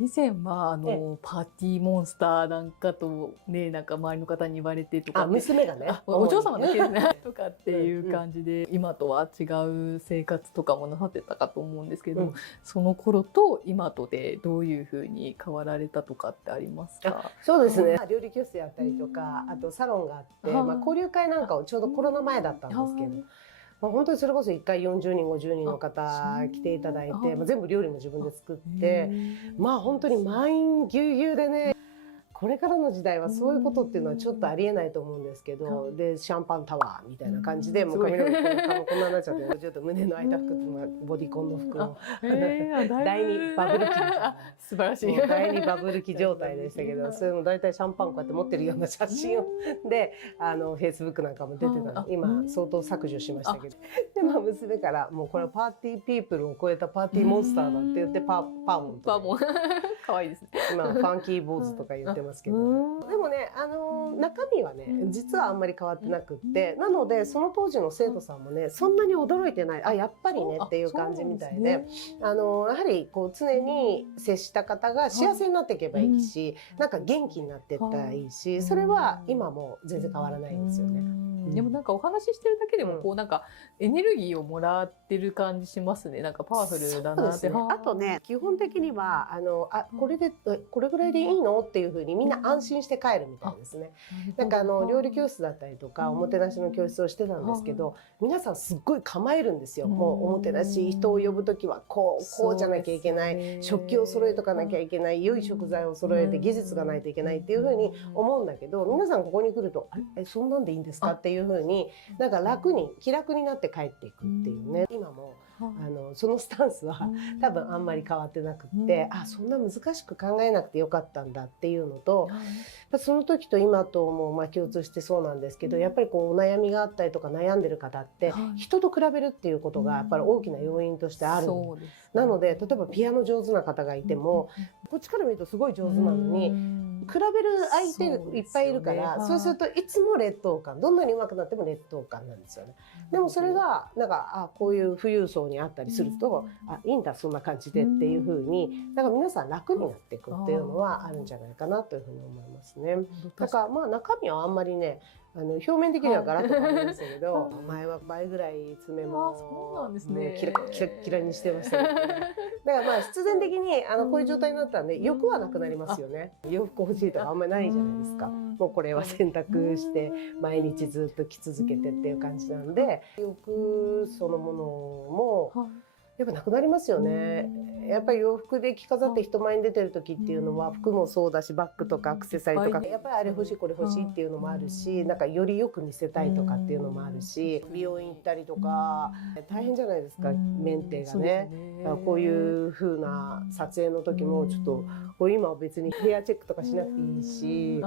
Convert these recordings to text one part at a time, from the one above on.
以前はパーティーモンスターなんかとね、なんか周りの方に言われてとか、娘がね、お嬢様だけですねとかっていう感じで、今とは違う生活とかもなさってたかと思うんですけど、その頃と今とでどういうふうに変わられたとかってありますか？そうですね、料理教室やったりとか、あとサロンがあって、交流会なんかをちょうどコロナ前だったんですけど、本当にそれこそ1回40人50人の方来ていただいて、全部料理も自分で作って、本当に満員ぎゅうぎゅうでね、これからの時代はそういうことっていうのはちょっとありえないと思うんですけど、でシャンパンタワーみたいな感じで、もう髪の毛こんなになっちゃってちょっと胸の開いた服ボディコンの服を第2バブル期素晴らしい第2バブル期状態でしたけど、それも大体シャンパンこうやって持ってるような写真をでフェイスブックなんかも出てたので、今相当削除しましたけど、で娘からもうこれはパーティーピープルを超えたパーティーモンスターだって言ってパーモンと可愛いですね。今ファンキー坊主とか言ってますけど、でもね、中身はね実はあんまり変わってなくって、なのでその当時の生徒さんもねそんなに驚いてない、あやっぱりねっていう感じみたいで、やはりこう常に接した方が幸せになっていけばいいし、なんか元気になっていったらいいし、それは今も全然変わらないんですよね。でもなんかお話ししてるだけでもこうなんかエネルギーをもらってる感じしますね。なんかパワフルだなって。あとね、基本的にはこれぐらいでいいのっていうふうにみんな安心して帰るみたいですね。なんか料理教室だったりとかおもてなしの教室をしてたんですけど、皆さんすっごい構えるんですよ。もうおもてなし、人を呼ぶ時はこうじゃなきゃいけない、食器を揃えとかなきゃいけない、良い食材を揃えて技術がないといけないっていうふうに思うんだけど、皆さんここに来るとそんなんでいいんですかっていうふうになんか気楽になって帰っていくっていうね。今もそのスタンスは多分あんまり変わってなくって、そんな難しく考えなくてよかったんだっていうのと、その時と今とも共通してそうなんですけど、やっぱりこうお悩みがあったりとか悩んでる方って人と比べるっていうことがやっぱり大きな要因としてある。なので例えばピアノ上手な方がいても、こっちから見るとすごい上手なのに比べる相手いっぱいいるから、そうするといつも劣等感、どんなに上手くなっても劣等感なんですよね。でもそれがなんかこういう富裕層にあったりすると、いいんだそんな感じでっていうふうに、だから皆さん楽になっていくっていうのはあるんじゃないかなというふうに思いますね。だから中身はあんまりね、表面的にはガラッと変わりましたけど、前は倍ぐらい爪もキラッキラにしてましたけどね。だから必然的にこういう状態になったんで欲はなくなりますよね。洋服欲しいとかあんまりないじゃないですか。もうこれは洗濯して毎日ずっと着続けてっていう感じなんで、欲そのものもやっぱなくなりますよね。やっぱり洋服で着飾って人前に出てる時っていうのは、服もそうだしバッグとかアクセサリーとかやっぱりあれ欲しいこれ欲しいっていうのもあるし、なんかよりよく見せたいとかっていうのもあるし、美容院行ったりとか大変じゃないですか、メンテがね。こういう風な撮影の時もちょっと今は別にヘアチェックとかしなくていいし。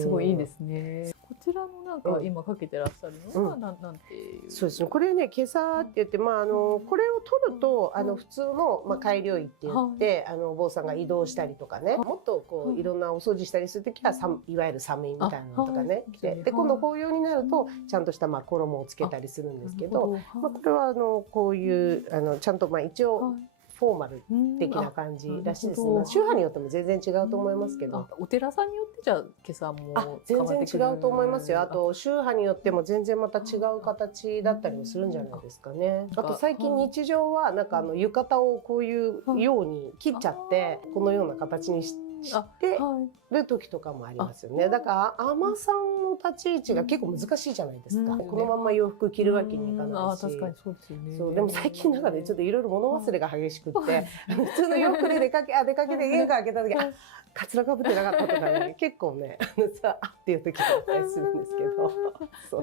すごいいいですね。こちらのなんか今かけてらっしゃるのはなんていう。そうですね。これね、今朝って言って、これを取ると普通の改良医って言って、お坊さんが移動したりとかね、もっとこういろんなお掃除したりする時はいわゆる寒いみたいなのとかね、で今度法要になるとちゃんとした衣をつけたりするんですけど、これはこういうちゃんと一応フォーマル的な感じらしいですね。宗派によっても全然違うと思いますけど、お寺さんによってじゃあ今朝も全然違うと思いますよ。あと宗派によっても全然また違う形だったりもするんじゃないですかね。あと最近日常はなんか浴衣をこういうように切っちゃってこのような形にしてる時とかもありますよね。だから海女さんの立ち位置が結構難しいじゃないですか。このまま洋服着るわけにいかないし。確かにそうですよね。そうでも最近なんかねちょっといろいろ物忘れが激しくって普通の洋服で出かけて玄関開けた時カツラかぶってなかったとかね結構ねっていう時があったりするんですけど。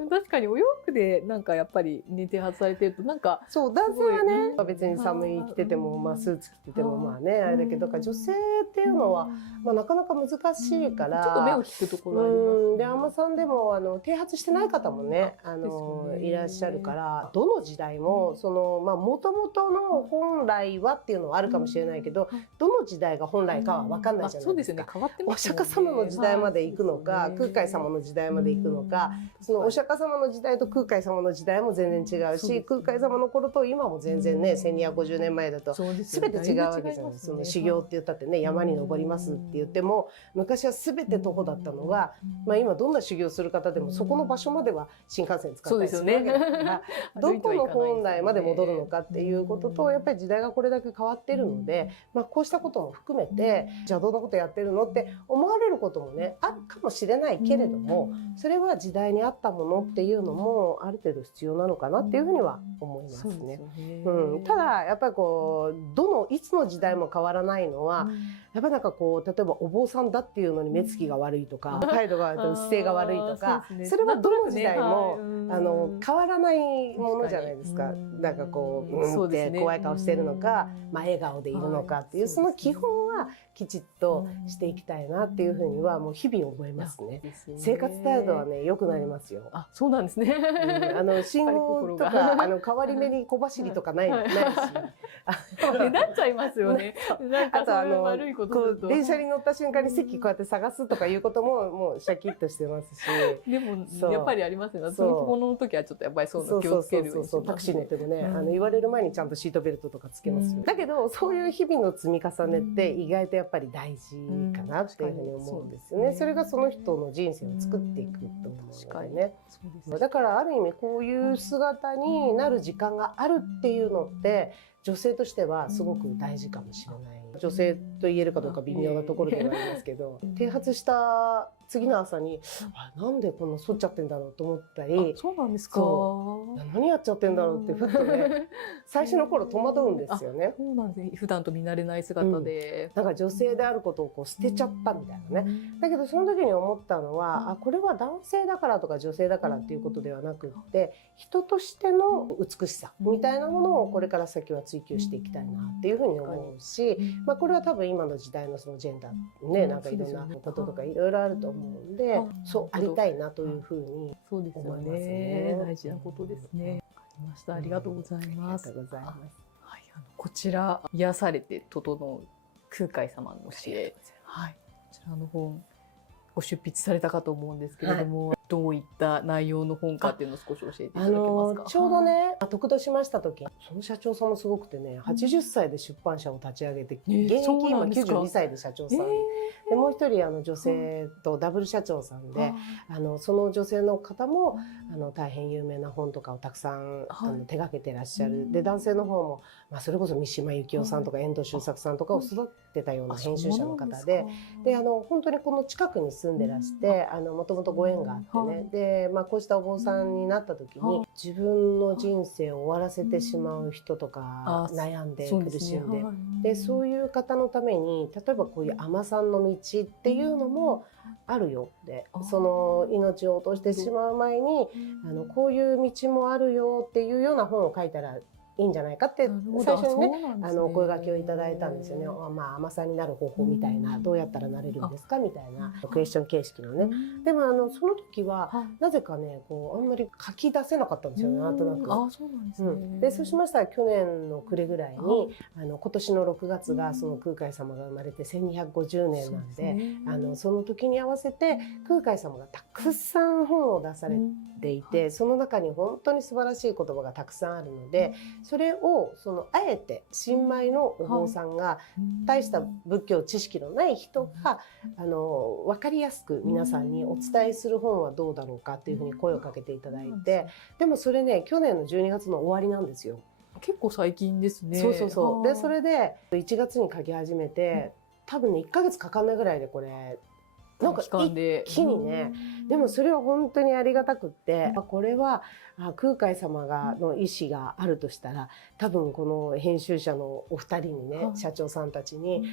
確かにお洋服でなんかやっぱり手発されてるとなんかそう男性はね別に寒い着ててもスーツ着ててもあれだけど、女性っていうのはなかなか難しいから、ちょっと目を引くところありますね。で海女さんでも剃髪してない方もねいらっしゃるから、どの時代もそのもともとの本来はっていうのはあるかもしれないけど、どの時代が本来かは分かんないじゃないですか。ですか。そうですよね、変わっておますもんね。釈迦様の時代まで行くのか、はい空海様の時代まで行くのか、そのお釈迦様の時代と空海様の時代も全然違うし、空海様の頃と今も全然ね、1250年前だと全て違うわけじゃない。その修行って言ったってね、山に登りますって言っても、昔は全て徒歩だったのが、まあ今どんな修行する方でもそこの場所までは新幹線使ったりするわけだから、どこの本来まで戻るのかっていうことと、やっぱり時代がこれだけ変わってるので、まあこうしたことも含めて、じゃあどんなことやってるのって思われることもね、あるかもしれないけれども、それは時代に合ったものっていうのもある程度必要なのかなっていうふうには思いますね。ただやっぱりこういつの時代も変わらないのは、やっぱなんかこう例えばお坊さんだっていうのに目つきが悪いとか、態度が悪いとか、姿勢が悪いとか、それはどの時代も変わらないものじゃないですか。なんかこうって怖い顔してるのか、まあ笑顔でいるのかっていう、その基本はきちっとしていきたいなっていうふうにはもう日々思いますね。生活態度はね良くなりますよ。あ、そうなんですね。信号とか変わり目に小走りとかないし。なっちゃいますよね。なんかそういう悪いことすると。電車に乗った瞬間に席こうやって探すとかいうことももうシャキッとしてますし。でもやっぱりありますよね。そこの時はちょっとやっぱりそういうの気をつけるようにします。タクシー乗ってもね、言われる前にちゃんとシートベルトとかつけますよ。だけどそういう日々の積み重ねって意外とやっぱり大事かなっていうふうに思うんですよね。それがその人の人生を作っていくと思うのでね。だからある意味こういう姿になる時間があるっていうのって女性としてはすごく大事かもしれない。女性と言えるかどうか微妙なところではありますけど、剃髪した次の朝になんでこんな剃っちゃってんだろうと思ったり、そうなんですか。何やっちゃってんだろうってふっとね、最初の頃戸惑うんですよね。そうなんですね。普段と見慣れない姿で、なんか女性であることをこう捨てちゃったみたいなね。だけどその時に思ったのは、これは男性だからとか女性だからっていうことではなくって、人としての美しさみたいなものをこれから先は追求していきたいなっていうふうに思うし、まあこれは多分今の時代のそのジェンダーね、なんかいろんなこととかいろいろあると思うんで、そうありたいなというふうに思いますね。大事なことですね。わかりました。ありがとうございます。ありがとうございます。はい、こちら癒されて整う空海様の教え、はい、こちらの本ご出筆されたかと思うんですけれども、どういった内容の本かっていうのを少し教えていただけますか。ちょうどね、得度しました時、その社長さんもすごくてね、80歳で出版社を立ち上げて、現役今92歳で社長さんで、もう一人女性とダブル社長さんで、その女性の方も大変有名な本とかをたくさん手掛けてらっしゃる。で男性の方も、まあ、それこそ三島由紀夫さんとか遠藤周作さんとかを育てたような編集者の方で、本当にこの近くに住んでらしてもともとご縁があってね、で、まあ、こうしたお坊さんになった時に自分の人生を終わらせてしまう人とか悩んで苦しんで、でそういう方のために例えばこういう海女さんの道っていうのもあるよって、その命を落としてしまう前にこういう道もあるよっていうような本を書いたらいいんじゃないかって最初にねお声掛けをいただいたんですよね。まあ海女さんになる方法みたいな、どうやったらなれるんですかみたいなクエスチョン形式のね。でもその時はなぜかねこうあんまり書き出せなかったんですよね、なんとなく。そうなんですね。でそうしましたら去年の暮れぐらいに今年の6月がその空海様が生まれて1250年なんで、その時に合わせて空海様がたくさん本を出されていて、その中に本当に素晴らしい言葉がたくさんあるので、それをあえて新米のお坊さんが大した仏教知識のない人が分かりやすく皆さんにお伝えする本はどうだろうかっていうふうに声をかけていただいて、でもそれね去年の12月の終わりなんですよ。結構最近ですね。そうそうそう。でそれで1月に書き始めて多分ね1ヶ月かかんないぐらいでこれなんか一気にね、でもそれは本当にありがたくって、これは空海様の意思があるとしたら多分この編集者のお二人にね、社長さんたちに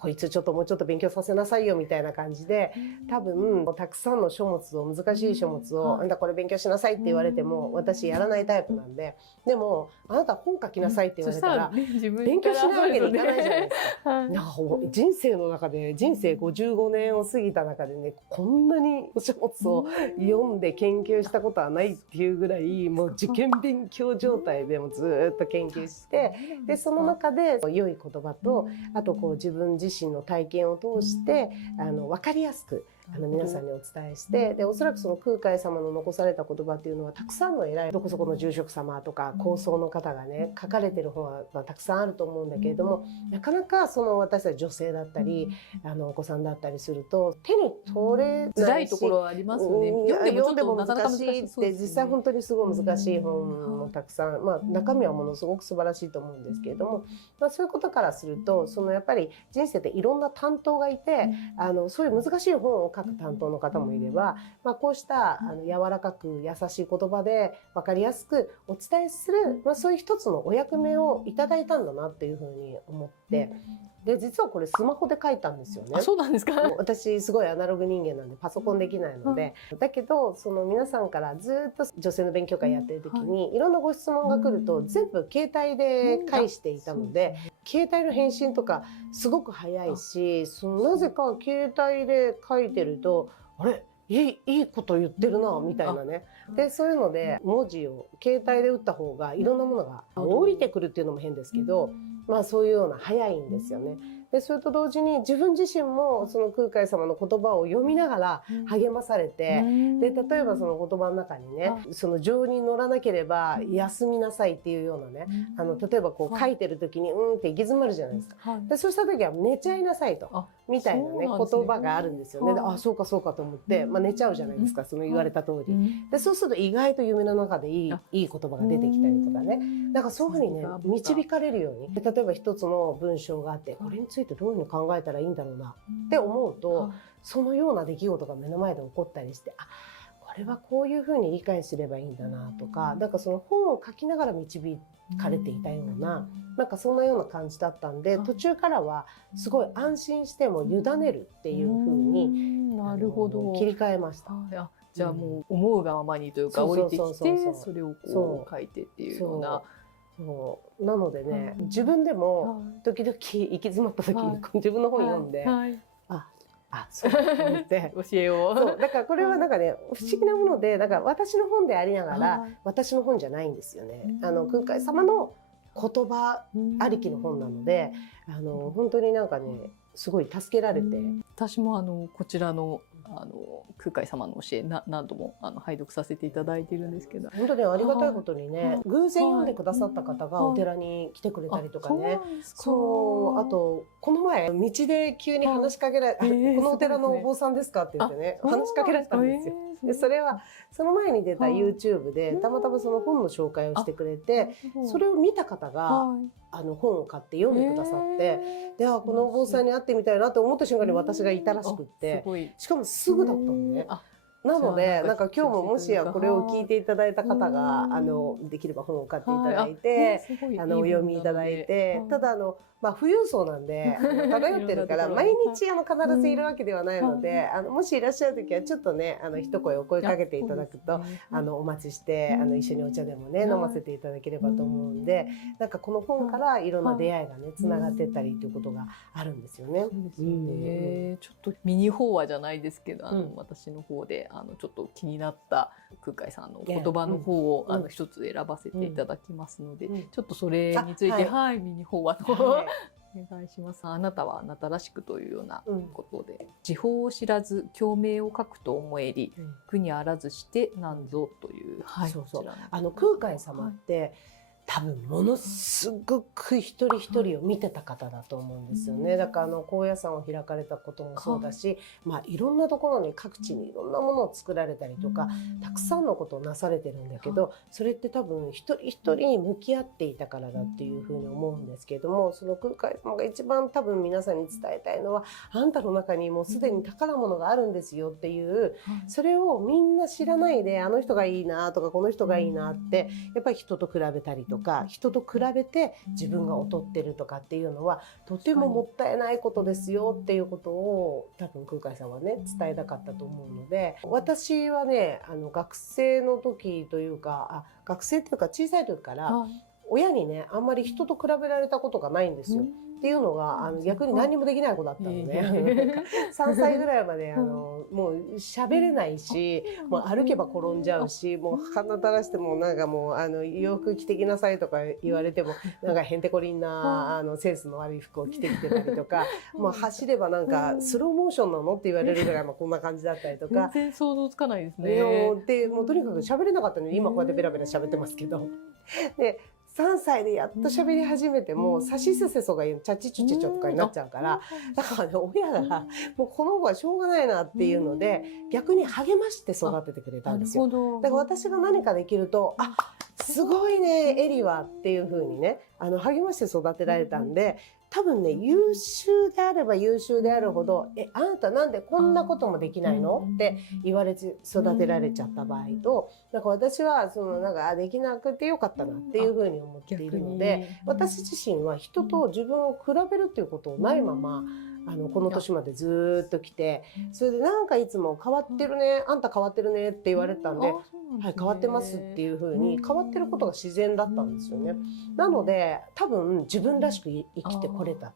こいつちょっともうちょっと勉強させなさいよみたいな感じで、多分たくさんの書物を難しい書物をあんたこれ勉強しなさいって言われても私やらないタイプなんで、でもあなた本書きなさいって言われたら勉強しないわけにいかないじゃないですか。なんか人生の中で人生55年を過ぎた中でねこんなに書物物を読んで研究したことはないっていうぐらいもう受験勉強状態でもずっと研究して、でその中で良い言葉と、あとこう自分自身の体験を通して分かりやすく皆さんにお伝えして、でおそらくその空海様の残された言葉っていうのはたくさんの偉いどこそこの住職様とか高僧の方がね書かれてる本はたくさんあると思うんだけれども、なかなかその私たち女性だったりお子さんだったりすると手に取れ辛ないし、いところはありますよね。読んでもなかなか難しいって実際本当にすごい難しい本もたくさん、まあ、中身はものすごく素晴らしいと思うんですけれども、まあ、そういうことからするとそのやっぱり人生っていろんな担当がいてそういう難しい本を書く担当の方もいれば、まあ、こうした柔らかく優しい言葉で分かりやすくお伝えする、まあ、そういう一つのお役目をいただいたんだなっていうふうに思って。で実はこれスマホで書いたんですよね。あ、そうなんですか。私すごいアナログ人間なんでパソコンできないので、だけどその皆さんからずっと女性の勉強会やってる時にいろんなご質問が来ると全部携帯で返していたので、携帯の返信とかすごく早いし、なぜか携帯で書いてるとあれいいこと言ってるなみたいなね。でそういうので文字を携帯で打った方がいろんなものが降りてくるっていうのも変ですけど、まあそういうような早いんですよね。でそれと同時に自分自身もその空海様の言葉を読みながら励まされて、で例えばその言葉の中にね、その情に乗らなければ休みなさいっていうようなね、例えばこう書いてる時にって行き詰まるじゃないですか。でそうした時は寝ちゃいなさいとみたいなね言葉があるんですよね。であそうかそうかと思って、まあ、寝ちゃうじゃないですか、その言われた通り。でそうすると意外と夢の中でいい言葉が出てきたりとかね、だからそういうふうにね導かれるように、例えば一つの文章があってこれについてどういうの考えたらいいんだろうなって思うと、そのような出来事が目の前で起こったりして、あこれはこういうふうに理解すればいいんだなとか、なんかその本を書きながら導かれていたような、なんかそんなような感じだったんで、途中からはすごい安心しても委ねるっていうふうになるほど切り替えました。じゃあもう思うがままにというか降りてきてそれをこう書いてっていうような。なのでね、自分でも時々行き詰まった時に自分の本読んで、そうと思って教えをそうだからこれはなんかね不思議なもので、だから私の本でありながら私の本じゃないんですよね。空海様の言葉ありきの本なので、本当になんかねすごい助けられて。私もこちらの空海様の教え何度も拝読させていただいているんですけど、本当にありがたいことにね、偶然読んでくださった方がお寺に来てくれたりとかね。そうあとこの前道で急に話しかけられこのお寺のお坊さんですかって言ってね話しかけられたんですよ。でそれはその前に出た YouTube でたまたまその本の紹介をしてくれて、それを見た方が本を買って読んでくださって、でこのお坊さんに会ってみたいなと思った瞬間に私がいたらしくって、しかもすぐだったのね。なのでなんか今日ももしやこれを聞いていただいた方ができれば本を買っていただいてお読みいただいて、ただまあ富裕層なんで漂ってるから毎日必ずいるわけではないので、もしいらっしゃる時はちょっとね一声お声かけていただくとお待ちして一緒にお茶でもね飲ませていただければと思うんで、なんかこの本からいろんな出会いがねつながってったりということがあるんですよね。そうですよね。ちょっとミニ法話じゃないですけど私の方でちょっと気になった空海さんの言葉の方を一つ選ばせていただきますので、ちょっとそれについてミニ法話の方お願いします。あなたはあなたらしくというようなことで、時報を知らず共鳴を書くと思えり、苦にあらずしてなんぞという。そうそう。空海様って多分ものすごく一人一人を見てた方だと思うんですよね。だから高野山を開かれたこともそうだし、いろんなところに各地にいろんなものを作られたりとかたくさんのことをなされてるんだけど、それって多分一人一人に向き合っていたからだっていうふうに思うんですけれども、その空海様が一番多分皆さんに伝えたいのは、あんたの中にもうすでに宝物があるんですよっていう、それをみんな知らないであの人がいいなとかこの人がいいなってやっぱり人と比べたりとか人と比べて自分が劣ってるとかっていうのはとてももったいないことですよっていうことを多分空海さんはね伝えたかったと思うので、私はね学生の時というか学生っていうか小さい時から親にねあんまり人と比べられたことがないんですよ。っていうのが逆に何にもできない子だったのね。3歳ぐらいまでもう喋れないし、もう歩けば転んじゃうし、もう鼻垂らしてもなんかもう洋服着てきなさいとか言われてもなんかへんてこりんなセンスの悪い服を着てきてたりとか、もう走ればなんかスローモーションなのって言われるぐらいこんな感じだったりとか。全然想像つかないですね。でもうとにかく喋れなかったのに今こうやってベラベラ喋ってますけど。で3歳でやっと喋り始めても、さしすせそがチャチチュチュチュとかになっちゃうから、だからね、親がもうこの子はしょうがないなっていうので、逆に励まして育ててくれたんですよ。だから私が何かできると、あ、すごいね、エリはっていう風にね、励まして育てられたんで、多分ね、優秀であれば優秀であるほど、あなたなんでこんなこともできないのって言われて育てられちゃった場合と、だから私はなんかできなくてよかったなっていうふうに思っているので、私自身は人と自分を比べるっていうことをないまま、この年までずっと来て、それでなんかいつも変わってるね、あんた変わってるねって言われたんで、はい、変わってますっていう風に変わってることが自然だったんですよね。なので多分自分らしく生きてこれた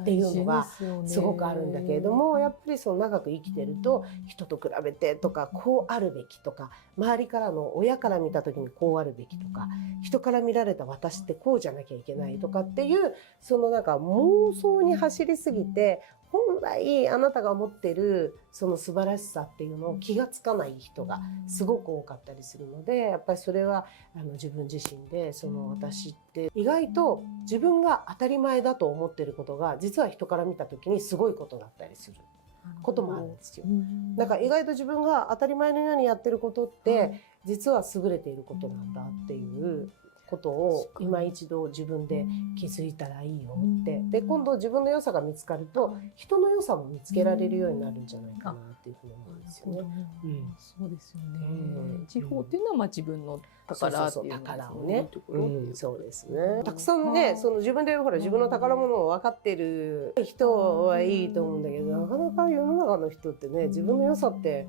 っていうのがすごくあるんだけれども、やっぱり長く生きてると人と比べてとか、こうあるべきとか、周りからの親から見た時にこうあるべきとか、人から見られた私ってこうじゃなきゃいけないとかっていうなんか妄想に走りすぎて、本来あなたが持ってる素晴らしさっていうのを気がつかない人がすごく多かったりするので、やっぱりそれは自分自身で私って意外と自分が当たり前だと思ってることが実は人から見た時にすごいことだったりすることもあるんですよ。だから意外と自分が当たり前のようにやってることって実は優れていることなんだっていうことを今一度自分で気づいたらいいよって。で今度自分の良さが見つかると人の良さも見つけられるようになるんじゃないかなっていうふうに思うんですよね。そうですよね。地方っていうのは自分の宝っていう宝をね。そうですね。たくさんね、自分でほら自分の宝物を分かってる人はいいと思うんだけど、なかなか世の中の人ってね、自分の良さって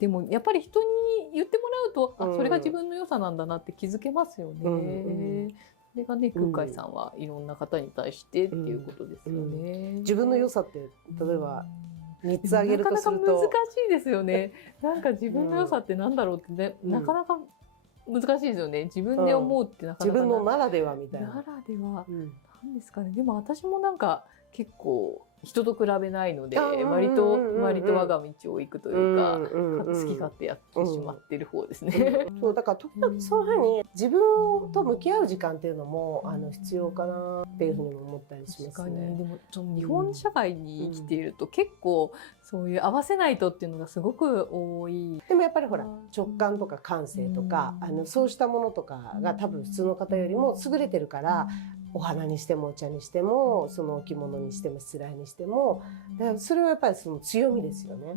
でもやっぱり人に言ってもらうと、それが自分の良さなんだなって気づけますよね。それがね、空海さんはいろんな方に対してっていうことですよね。自分の良さって例えば3つ挙げるとすると、なかなか難しいですよね。なんか自分の良さってなんだろうってね、なかなか難しいですよね。自分で思うってなかなか自分のならではみたいな。ならではなんですかね。でも私もなんか結構人と比べないので、割と我が道を行くというか、好き勝手やってしまってる方ですね。そうだから時々そういうふうに自分と向き合う時間っていうのも必要かなっていうふうにも思ったりしますね。でも日本社会に生きていると結構そういう合わせないとっていうのがすごく多い。でもやっぱりほら直感とか感性とかそうしたものとかが多分普通の方よりも優れてるから、お花にしてもお茶にしてもお着物にしてもしつらいにしても、それはやっぱり強みですよね。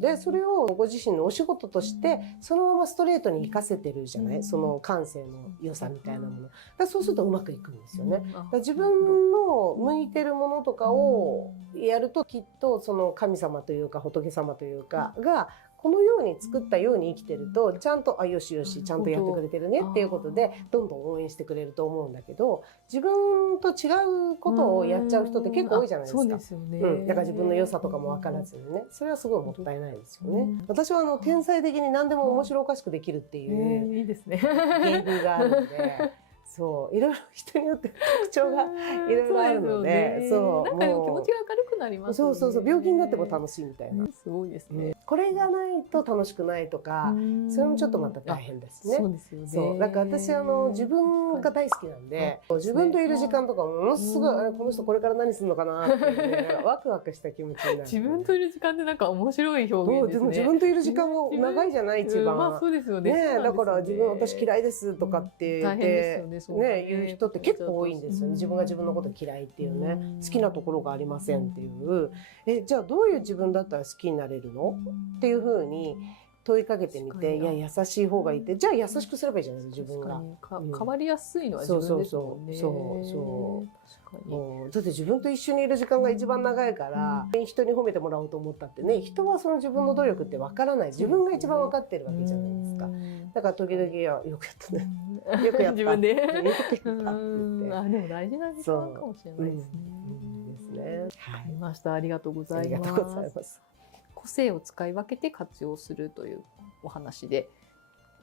でそれをご自身のお仕事としてそのままストレートに活かせてるじゃない、感性の良さみたいなもの。そうするとうまくいくんですよね。自分の向いてるものとかをやるときっと神様というか仏様というかがこのように作ったように生きてるとちゃんとよしよしちゃんとやってくれてるねっていうことでどんどん応援してくれると思うんだけど、自分と違うことをやっちゃう人って結構多いじゃないですか。そうですよね。だから自分の良さとかも分からずにね、それはすごいもったいないですよね。私は天才的に何でも面白おかしくできるっていういいですね。芸風があるんで。そういろいろ人によって特徴がいろいろあるので、なんか気持ちが明るくなりますよね。そう病気になっても楽しいみたいな。すごいですね。これがないと楽しくないとか、それもちょっとまた大変ですね。そうですよね。そうだから私自分が大好きなんで、自分といる時間とかものすごいこの人これから何するのかなっていうね、ワクワクした気持ちになる。自分といる時間ってなんか面白い表現ですね。でも自分といる時間も長いじゃない一番。まあそうですよね。だから私嫌いですとかって言って言う人って結構多いんですよね。自分が自分のこと嫌いっていうね、好きなところがありませんっていう。じゃあどういう自分だったら好きになれるのっていうふうに問いかけてみて、いや優しい方がいいって、じゃあ優しくすればいいじゃないですか、自分が。変わりやすいのは自分ですもんね。確かに。だって自分と一緒にいる時間が一番長いから、人に褒めてもらおうと思ったってね、人はその自分の努力ってわからない、自分が一番わかってるわけじゃないですか。だから時々よくやったね、よくやった、自分でよくやったって言って。でも大事な時間かもしれないですね。わかりました。ありがとうございます。個性を使い分けて活用するというお話で、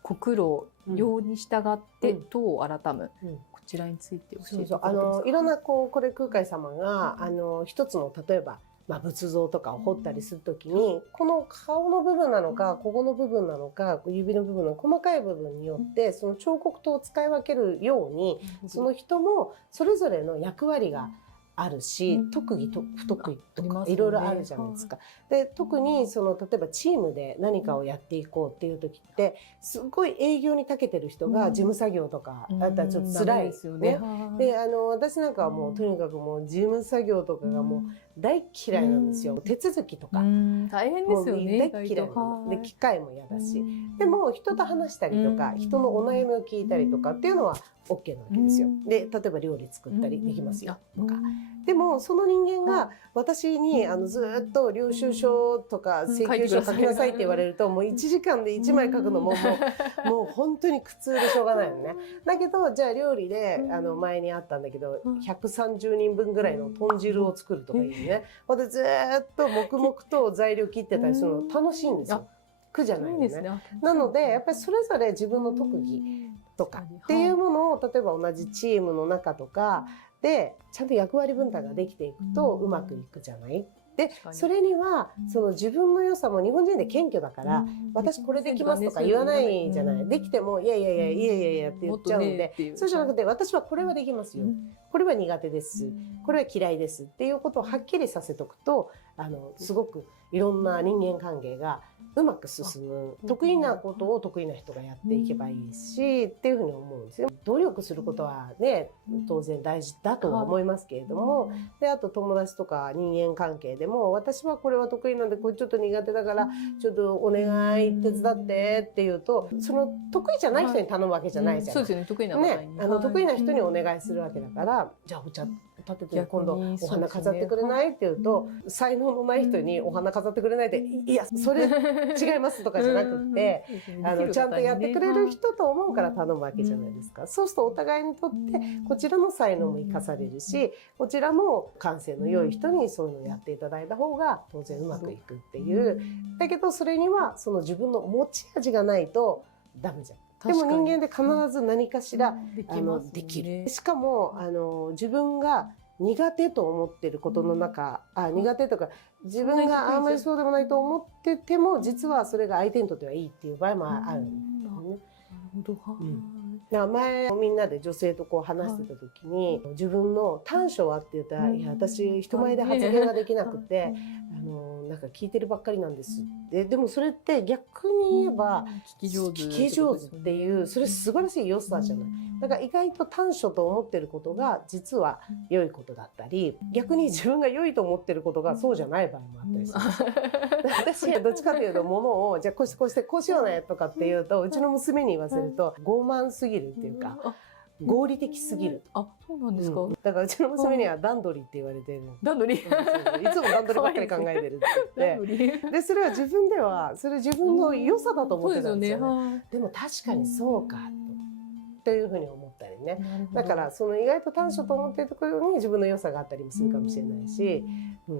ご苦労、用に従って党を改む、こちらについて教えていただけますか。いろんなこれ空海様が一つの例えば仏像とかを彫ったりするときに、この顔の部分なのか、ここの部分なのか、指の部分の細かい部分によって、その彫刻刀を使い分けるように、その人もそれぞれの役割があるし、特技と不得意とかいろいろあるじゃないですか。で、特に例えばチームで何かをやっていこうっていう時って、すごい営業に長けてる人が事務作業とかだったらちょっと辛いですよね。で、私なんかはもうとにかくもう事務作業とかがもう大嫌いなんですよ。手続きとか大変ですよね。大嫌いなので、機械も嫌だし、でも人と話したりとか、人のお悩みを聞いたりとかっていうのは OK なわけですよ。で、例えば料理作ったりできますよとか。でもその人間が私にずっと領収書とか請求書書きなさいって言われると、もう1時間で1枚書くのももう本当に苦痛でしょうがないよね。だけどじゃあ料理で前にあったんだけど、130人分ぐらいの豚汁を作るとかいうね。でずっと黙々と材料切ってたりするの楽しいんですよ。苦じゃないのね。なのでやっぱりそれぞれ自分の特技とかっていうものを、例えば同じチームの中とかでちゃんと役割分担ができていくとうまくいくじゃない。でそれにはその自分の良さも、日本人で謙虚だから、私これできますとか言わないじゃない。できてもいやいやいやいやいやいやって言っちゃうんで、そうじゃなくて、私はこれはできますよ、これは苦手です、これは嫌いですっていうことをはっきりさせとくと、すごくいろんな人間関係がうまく進む。得意なことを得意な人がやっていけばいいしっていうふうに思うんですよ。努力することはね、当然大事だとは思いますけれども、であと友達とか人間関係でも、私はこれは得意なんでこれちょっと苦手だからちょっとお願い手伝ってっていうと、その得意じゃない人に頼むわけじゃないじゃない。そうですよね、得意な方にね、得意な人にお願いするわけだから、じゃあお茶立てて今度お花飾ってくれないって言うと、才能のない人にお花飾ってくれないで、いやそれ違いますとかじゃなくってちゃんとやってくれる人と思うから頼むわけじゃないですか。そうするとお互いにとってこちらの才能も生かされるし、こちらも感性の良い人にそういうのをやっていただいた方が当然うまくいくっていう。だけどそれにはその自分の持ち味がないとダメじゃん。でも人間で必ず何かしらできる。しかも自分が苦手と思ってることの中、苦手とか自分があんまりそうでもないと思ってても、実はそれが相手にとってはいいっていう場合もあるんだよね。なるほど。前みんなで女性と話してた時に、自分の短所はって言ったら、いや私人前で発言ができなくてなんか聞いてるばっかりなんですって。でもそれって逆に言えば聞き上手っていう、それ素晴らしい良さじゃない。だから意外と短所と思ってることが実は良いことだったり、逆に自分が良いと思ってることがそうじゃない場合もあったりする。私はどっちかというとものをじゃあこうしてこうしてこうしようねとかっていうと、うちの娘に言わせると傲慢すぎるっていうか。合理的すぎる。あ、そうなんですか。だからうちの娘には段取りって言われてる。段取り。いつも段取りばっかり考えてるって言って。で、それは自分では、それ自分の良さだと思ってたんですよね。でも確かにそうかというふうに思ったりね。だからその意外と短所と思っているところに自分の良さがあったりもするかもしれないし、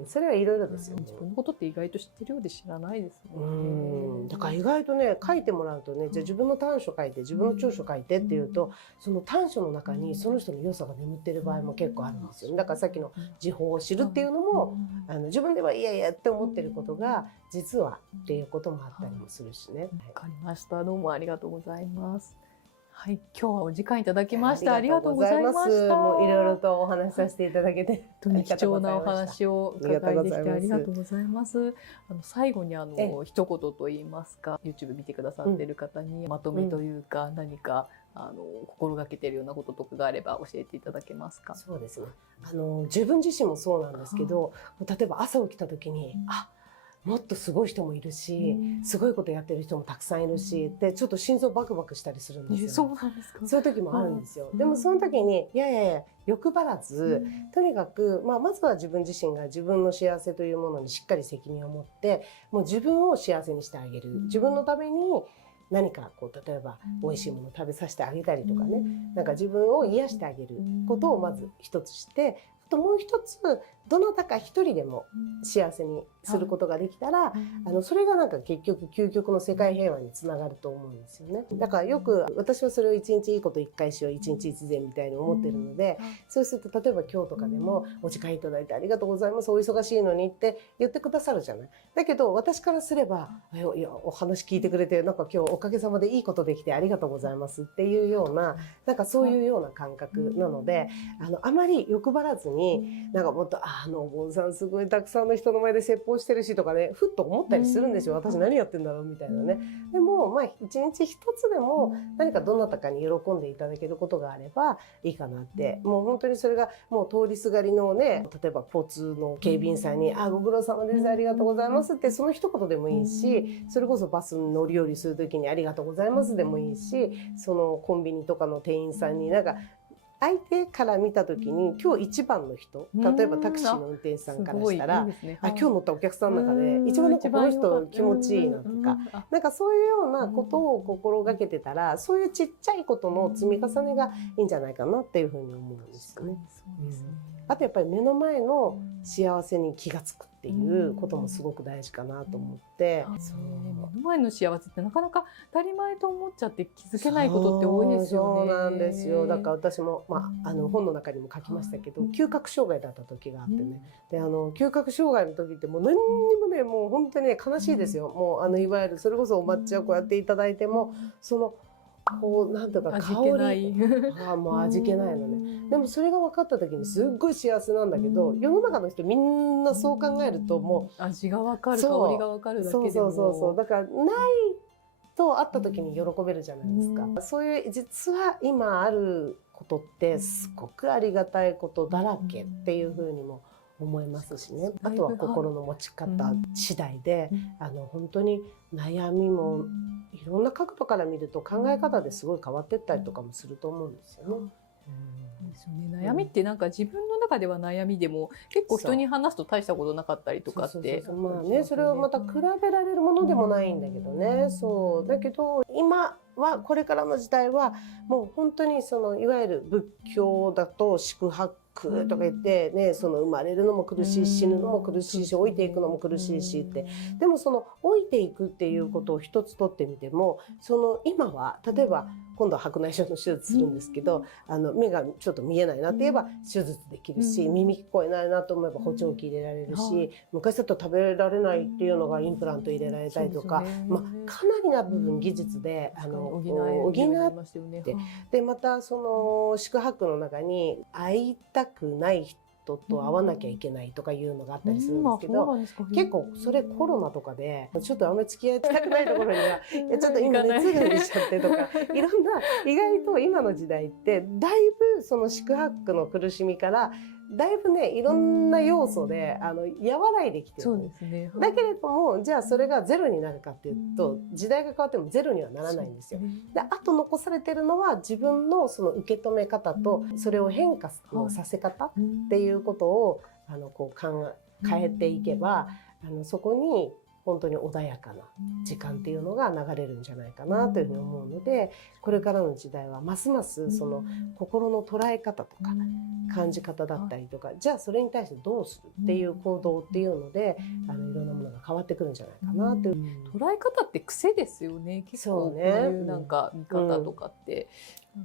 それはいろいろですよ。自分のことって意外と知ってるようで知らないですもんね。だから意外とね、書いてもらうとね、じゃあ自分の短所書いて自分の長所書いてっていうと、その短所の中にその人の良さが眠っている場合も結構あるんですよ。だからさっきの時報を知るっていうのも、自分ではいやいやって思ってることが実はっていうこともあったりもするしね。わかりました。どうもありがとうございます。はい、今日はお時間いただきましてありがとうございました。もういろいろとお話しさせていただけて、本当に貴重なお話を伺いできてありがとうございます。最後に一言と言いますか、YouTube 見てくださっている方にまとめというか、何か心がけているようなこととかがあれば教えていただけますか。そうですね。自分自身もそうなんですけど、例えば朝起きた時にもっとすごい人もいるし、すごいことやってる人もたくさんいるし、でちょっと心臓バクバクしたりするんですよ。そうなんですか。そういう時もあるんですよ。でもその時にいやいやいや欲張らず、とにかく、まずは自分自身が自分の幸せというものにしっかり責任を持ってもう自分を幸せにしてあげる、自分のために何かこう例えば美味しいものを食べさせてあげたりとかね、なんか自分を癒してあげることをまず一つして、あともう一つどなたか一人でも幸せにすることができたら、それがなんか結局究極の世界平和につながると思うんですよね。だからよく私はそれを一日いいこと一回しよう一日一善みたいに思ってるので、そうすると例えば今日とかでもお時間いただいてありがとうございます、お忙しいのにって言ってくださるじゃない。だけど私からすればいやお話聞いてくれてなんか今日おかげさまでいいことできてありがとうございますっていうようななんかそういうような感覚なので、あまり欲張らずになんかもっとお坊さんすごいたくさんの人の前で説法してるしとかねふっと思ったりするんですよ。私何やってんだろうみたいなね。でも一日一つでも何かどなたかに喜んでいただけることがあればいいかなって、もう本当にそれがもう通りすがりのね例えば交通の警備員さんにご苦労様ですありがとうございますってその一言でもいいし、それこそバスに乗り降りする時にありがとうございますでもいいし、そのコンビニとかの店員さんになんか相手から見た時に今日一番の人、例えばタクシーの運転手さんからしたら今日乗ったお客さんの中で一番なんかこの人気持ちいいなとか、なんかそういうようなことを心がけてたらそういうちっちゃいことの積み重ねがいいんじゃないかなっていうふうに思うんですよね。あとやっぱり目の前の幸せに気がつくっていうこともすごく大事かなと思って、目の前の幸せってなかなか当たり前と思っちゃって気づけないことって多いですよね。そうなんですよ。だから私も、本の中にも書きましたけど、嗅覚障害だった時があってね、で嗅覚障害の時ってもう何にもねもう本当にね悲しいですよ。もういわゆるそれこそお抹茶をこうやっていただいてもそのこうなんとか香りもう味気ないのね。でもそれが分かった時にすっごい幸せなんだけど、世の中の人みんなそう考えるともう味が分かる香りが分かるだけでもそうだからないと会った時に喜べるじゃないですか。そういう実は今あることってすごくありがたいことだらけっていうふうにも思いますしね。あとは心の持ち方次第で本当に悩みもいろんな角度から見ると考え方ですごい変わってったりとかもすると思うんですよね。ですよね。悩みってなんか自分の中では悩みでも結構人に話すと大したことなかったりとかってそれをまた比べられるものでもないんだけどね。そうだけど今はこれからの時代はもう本当にそのいわゆる仏教だと宿泊とか言ってね、その生まれるのも苦しいし死ぬのも苦しいし老いていくのも苦しいしって、でもその老いていくっていうことを一つ取ってみてもその今は例えば今度は白内障の手術するんですけど、目がちょっと見えないなって言えば手術できるし、耳聞こえないなと思えば補聴器入れられるし、昔だと食べられないっていうのがインプラント入れられたりとか、かなりな部分技術で補ってでまたその宿泊の中に会いたくない人と会わなきゃいけないとかいうのがあったりするんですけど、結構それコロナとかでちょっとあんまり付き合いたくないところにはちょっと今熱が出ちゃってとかいろんな意外と今の時代ってだいぶその宿泊の苦しみからだいぶねいろんな要素で和らいできてる。そうですね。だけれどもじゃあそれがゼロになるかっていうと時代が変わってもゼロにはならないんですよ。であと残されてるのは自分のその受け止め方とそれを変化のさせ方っていうことをこう変えていけばそこに本当に穏やかな時間っていうのが流れるんじゃないかなというふうに思うので、これからの時代はますますその心の捉え方とか感じ方だったりとか、じゃあそれに対してどうするっていう行動っていうのでいろんなものが変わってくるんじゃないかなという。捉え方って癖ですよね。結構こういうなんか見方とかって。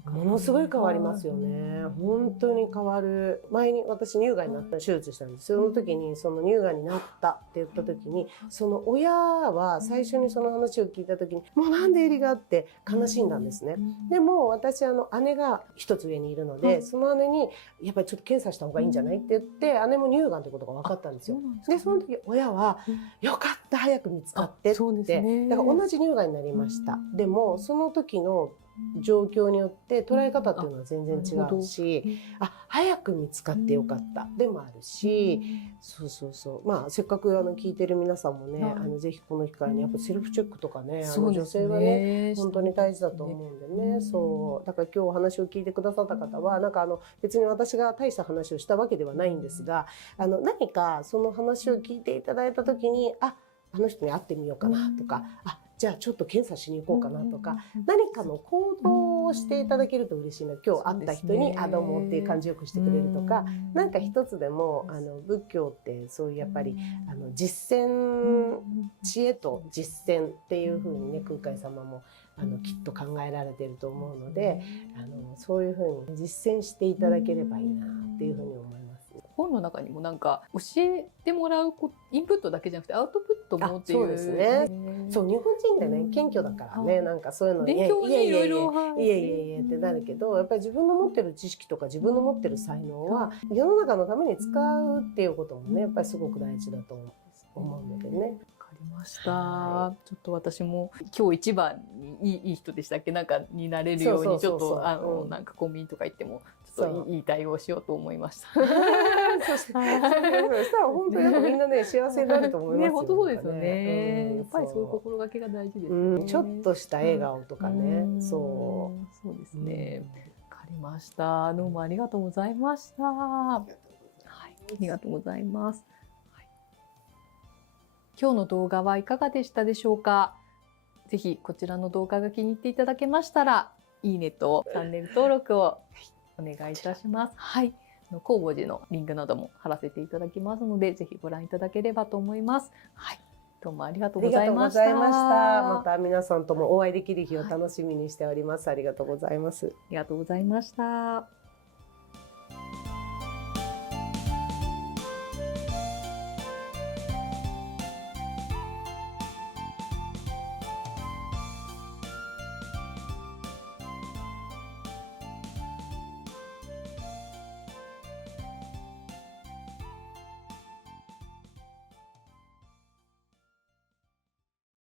ものすごい変わりますよね。本当に変わる。前に私乳がんになった手術したんです。その時にその乳がんになったって言った時にその親は最初にその話を聞いた時にもうなんでエリがって悲しんだんですね。でも私姉が一つ上にいるので、その姉にやっぱりちょっと検査した方がいいんじゃないって言って姉も乳がんってことが分かったんですよ。でその時親はよかった早く見つかってって、だから同じ乳がんになりました。でもその時の状況によって捉え方っていうのは全然違うし、早く見つかってよかったでもあるし、そうそうそう、まあせっかく聞いてる皆さんもね、ぜひこの機会にやっぱセルフチェックとかね、女性はね本当に大事だと思うんでね、そうだから今日お話を聞いてくださった方はなんか別に私が大した話をしたわけではないんですが、何かその話を聞いていただいた時にあの人に会ってみようかなとか、じゃあちょっと検査しに行こうかなとか、何かの行動をしていただけると嬉しいな。今日会った人にどうもっていう感じよくしてくれるとか、なんか一つでも仏教ってそういうやっぱり実践、知恵と実践っていう風にね、空海様もきっと考えられてると思うので、そういう風に実践していただければいいなっていう風に思います。本の中にもなんか教えてもらうインプットだけじゃなくてアウトプットもっていう。そうですね。そう日本人でね謙虚だからね、なんかそういうの勉強にいろいろいえってなるけど、やっぱり自分の持ってる知識とか自分の持ってる才能は世の中のために使うっていうこともね、やっぱりすごく大事だと思うのでね。わかりました。ちょっと私も今日一番にいい人でしたっけ、なんかになれるようにちょっとなんかコンビニとか行ってもちょっといい対応しようと思いました。そしたら本当にみんなね幸せになると思いますよね。本当そうですよね。やっぱりそういう心がけが大事ですね。ちょっとした笑顔とかね。そうですね。わかりました。どうもありがとうございました。はい、ありがとうございます。今日の動画はいかがでしたでしょうか。ぜひこちらの動画が気に入っていただけましたら、いいねとチャンネル登録をお願いいたします。はい。弘法寺のリンクなども貼らせていただきますので、ぜひご覧いただければと思います。はい。どうもありがとうございました。また皆さんともお会いできる日を楽しみにしております。ありがとうございます。ありがとうございました。